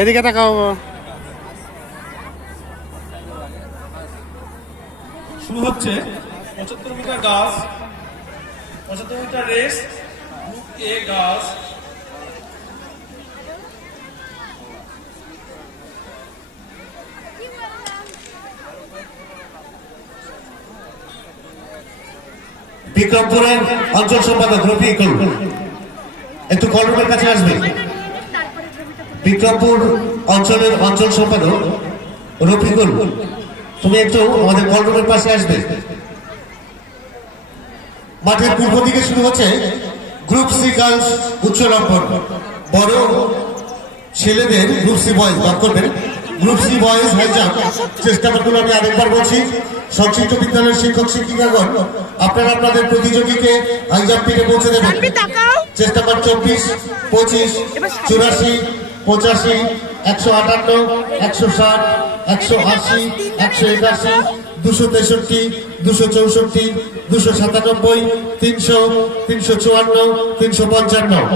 এদিকে তাকাও। শুরু হচ্ছে 75 মিটার গাছ, 75 মিটার রেস, গ্রুপ এ গাছ। বিক্রমপুরের অঞ্চল সম্পাদক রফিকুল একটু কলরুমের কাছে আসবে। বিক্রমপুর অঞ্চলের অঞ্চল সম্পাদক রফিকুল, তুমি একটু আমাদের কলরুমের পাশে আসবে। মাঠের পূর্ব দিকে শুরু হচ্ছে গ্রুপ সি গার্লস উচ্চ লম্বন। বড় ছেলেদের গ্রুপ সি বয়েজ ভাগ করবেন। Group C boys high jump চেষ্টা করুন। আমি আরেকবার বলছি, সংশ্লিষ্ট বিদ্যালয়ের শিক্ষক শিক্ষিকাগণ আপনারা আপনাদের প্রতিযোগীকে হাই জাম্প পিঠে পৌঁছে দেবেন। চেষ্টা কর 24, 25, 84, 85, 158, 160, 180, 181, 263, 264, 297, 300, 354, 355।